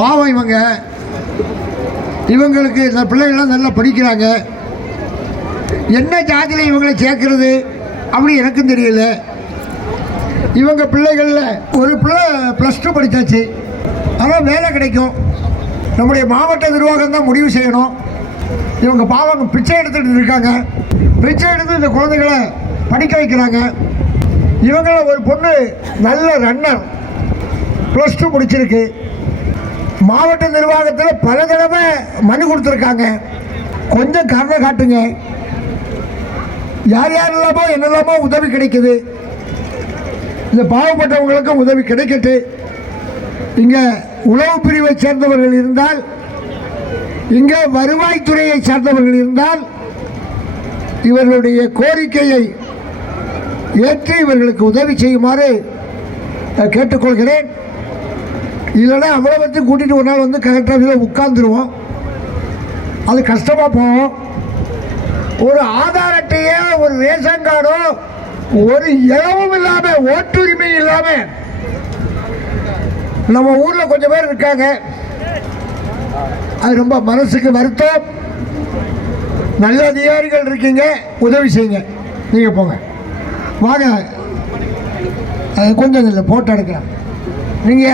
பாவம் இவங்க. இவங்களுக்கு இந்த பிள்ளைகள்லாம் நல்லா படிக்கிறாங்க. என்ன ஜாதியில் இவங்களை சேர்க்கறது? அப்படி எனக்கும் தெரியல. இவங்க பிள்ளைகளில் ஒரு பிள்ளை ப்ளஸ் டூ படித்தாச்சு ஆனால் வேலை கிடைக்கும். நம்முடைய மாவட்ட நிர்வாகம் தான் முடிவு செய்யணும். இவங்க பாவம் பிச்சை எடுத்துகிட்டு இருக்காங்க. பிச்சை எடுத்து இந்த குழந்தைகளை படிக்க வைக்கிறாங்க. இவங்கள ஒரு பொண்ணு நல்ல ரன்னர் ப்ளஸ் டூ முடிச்சிருக்கு. மாவட்ட நிர்வாகத்தில் பல தடவை மனு கொடுத்துருக்காங்க. கொஞ்சம் கருணை காட்டுங்க. யார் யாரெல்லாமோ என்னெல்லாமோ உதவி கிடைக்குது. இந்த பாவப்பட்டவங்களுக்கும் உதவி கிடைக்கட்டு. இங்கே உளவு பிரிவை சேர்ந்தவர்கள் இருந்தால் இங்கே வருவாய்த்துறையை சார்ந்தவர்கள் இருந்தால் இவர்களுடைய கோரிக்கையை ஏற்று இவர்களுக்கு உதவி செய்யுமாறு கேட்டுக்கொள்கிறேன். இல்லைன்னா அவ்வளோத்தையும் கூட்டிகிட்டு ஒரு நாள் வந்து கலெக்டர் ஆஃபீஸில் உட்காந்துருவோம் அது கஷ்டமாக போகும். ஒரு ஆதார் அட்டையோ ஒரு ரேஷன் கார்டோ ஒரு இழவும் இல்லாமல் ஓட்டுரிமை இல்லாமல் நம்ம ஊரில் கொஞ்சம் பேர் இருக்காங்க. அது ரொம்ப மனசுக்கு வருத்தம். நல்ல அதிகாரிகள் இருக்கீங்க. உதவி செய்யுங்க. நீங்கள் போங்க. வாங்க. அது கொஞ்சம் இல்லை போட்டோ எடுக்கிறேன் நீங்கள்